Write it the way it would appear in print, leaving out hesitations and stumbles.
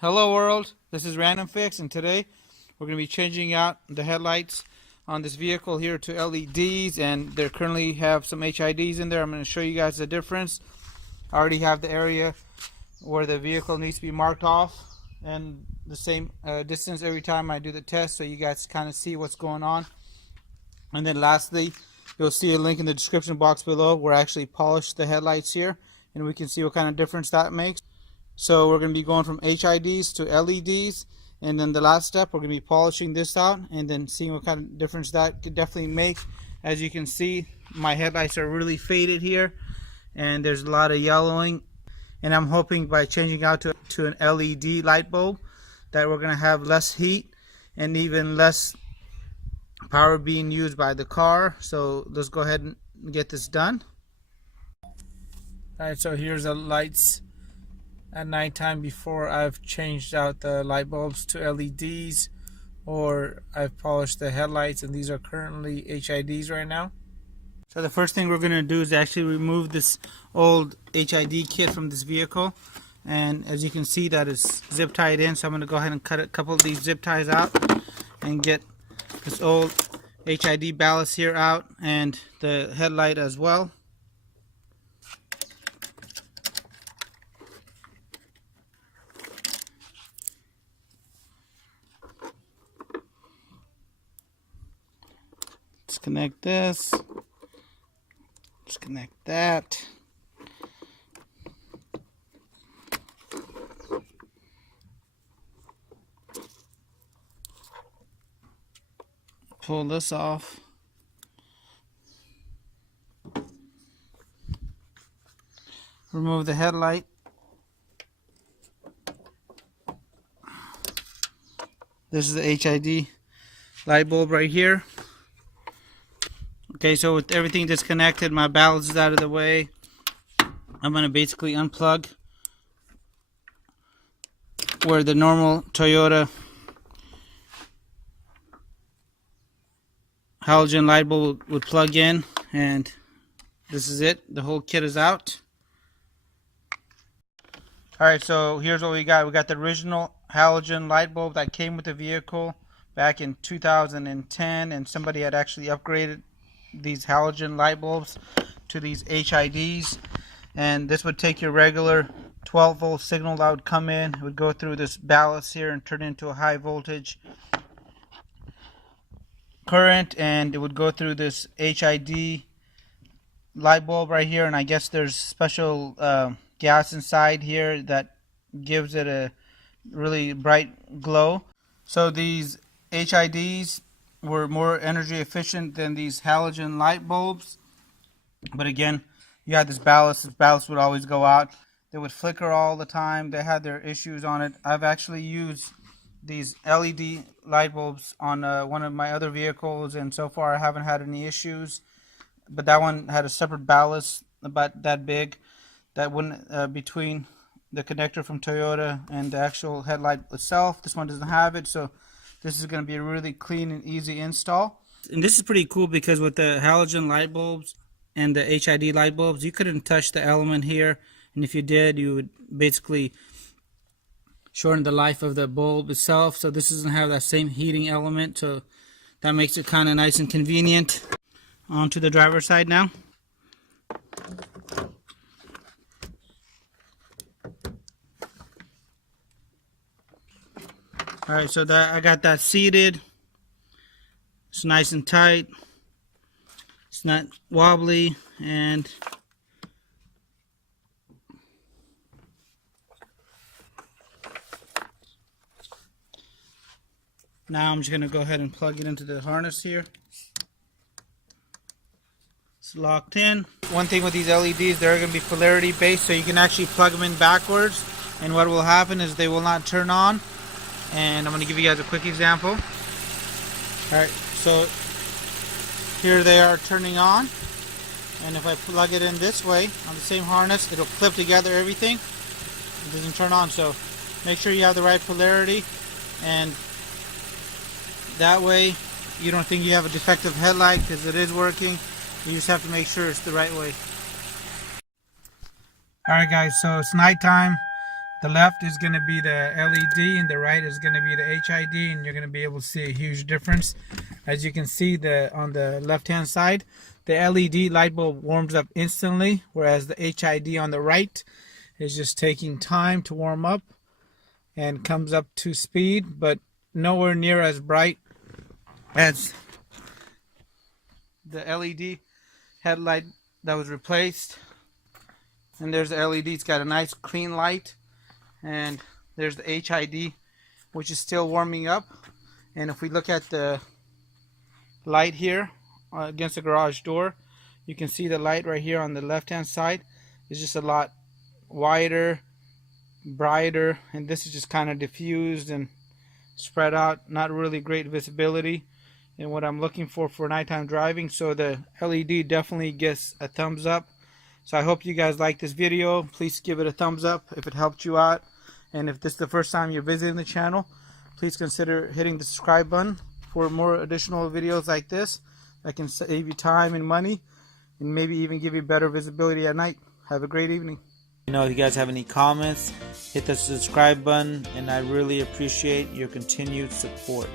Hello world, this is Random Fix, and today we're going to be changing out the headlights on this vehicle here to LEDs, and they currently have some HIDs in there. I'm going to show you guys the difference. I already have the area where the vehicle needs to be marked off and the same distance every time I do the test, so you guys kind of see what's going on. And then lastly, you'll see a link in the description box below where I actually polished the headlights here, and we can see what kind of difference that makes. So we're going to be going from HIDs to LEDs, and then the last step we're going to be polishing this out and then seeing what kind of difference that could definitely make. As you can see, my headlights are really faded here and there's a lot of yellowing, and I'm hoping by changing out to an LED light bulb that we're going to have less heat and even less power being used by the car. So let's go ahead and get this done. Alright, so here's the lights at nighttime before I've changed out the light bulbs to LEDs, or I've polished the headlights, and these are currently HIDs right now. So the first thing we're going to do is actually remove this old HID kit from this vehicle, and as you can see that is zip tied in, so I'm going to go ahead and cut a couple of these zip ties out and get this old HID ballast here out and the headlight as well. Disconnect this, disconnect that. Pull this off. Remove the headlight. This is the HID light bulb right here. Okay, so with everything disconnected, my ballast is out of the way. I'm going to basically unplug where the normal Toyota halogen light bulb would plug in, and this is it. The whole kit is out. Alright, so here's what we got. We got the original halogen light bulb that came with the vehicle back in 2010, and somebody had actually upgraded these halogen light bulbs to these HIDs, and this would take your regular 12 volt signal that would come in. It would go through this ballast here and turn into a high voltage current, and it would go through this HID light bulb right here, and I guess there's special gas inside here that gives it a really bright glow. So these HIDs were more energy efficient than these halogen light bulbs, but again, you had this ballast would always go out. They would flicker all the time. They had their issues on it. I've actually used these LED light bulbs on one of my other vehicles, and so far I haven't had any issues, but that one had a separate ballast about that big that wouldn't between the connector from Toyota and the actual headlight itself. This one doesn't have it, so this is going to be a really clean and easy install. And this is pretty cool because with the halogen light bulbs and the HID light bulbs, you couldn't touch the element here, and if you did, you would basically shorten the life of the bulb itself. So this doesn't have that same heating element, so that makes it kind of nice and convenient. On to the driver's side now. Alright, so that I got that seated. It's nice and tight. It's not wobbly, and now I'm just going to go ahead and plug it into the harness here. It's locked in. One thing with these LEDs, they're going to be polarity based, so you can actually plug them in backwards, and what will happen is they will not turn on. And I'm going to give you guys a quick example. Alright, so here they are turning on, and if I plug it in this way on the same harness, it'll clip together everything. It doesn't turn on, so make sure you have the right polarity, and that way you don't think you have a defective headlight, because it is working. You just have to make sure it's the right way. Alright guys, so it's nighttime. The left is going to be the LED and the right is going to be the HID, and you're going to be able to see a huge difference. As you can see, on the left hand side, the LED light bulb warms up instantly, whereas the HID on the right is just taking time to warm up and comes up to speed, but nowhere near as bright as the LED headlight that was replaced. And there's the LED, it's got a nice clean light. And there's the HID, which is still warming up. And if we look at the light here against the garage door, you can see the light right here on the left hand side is just a lot wider, brighter, and this is just kind of diffused and spread out, not really great visibility and what I'm looking for nighttime driving. So the LED definitely gets a thumbs up. So I hope you guys like this video. Please give it a thumbs up if it helped you out. And if this is the first time you're visiting the channel, please consider hitting the subscribe button for more additional videos like this that can save you time and money and maybe even give you better visibility at night. Have a great evening. You know, if you guys have any comments, hit the subscribe button, and I really appreciate your continued support.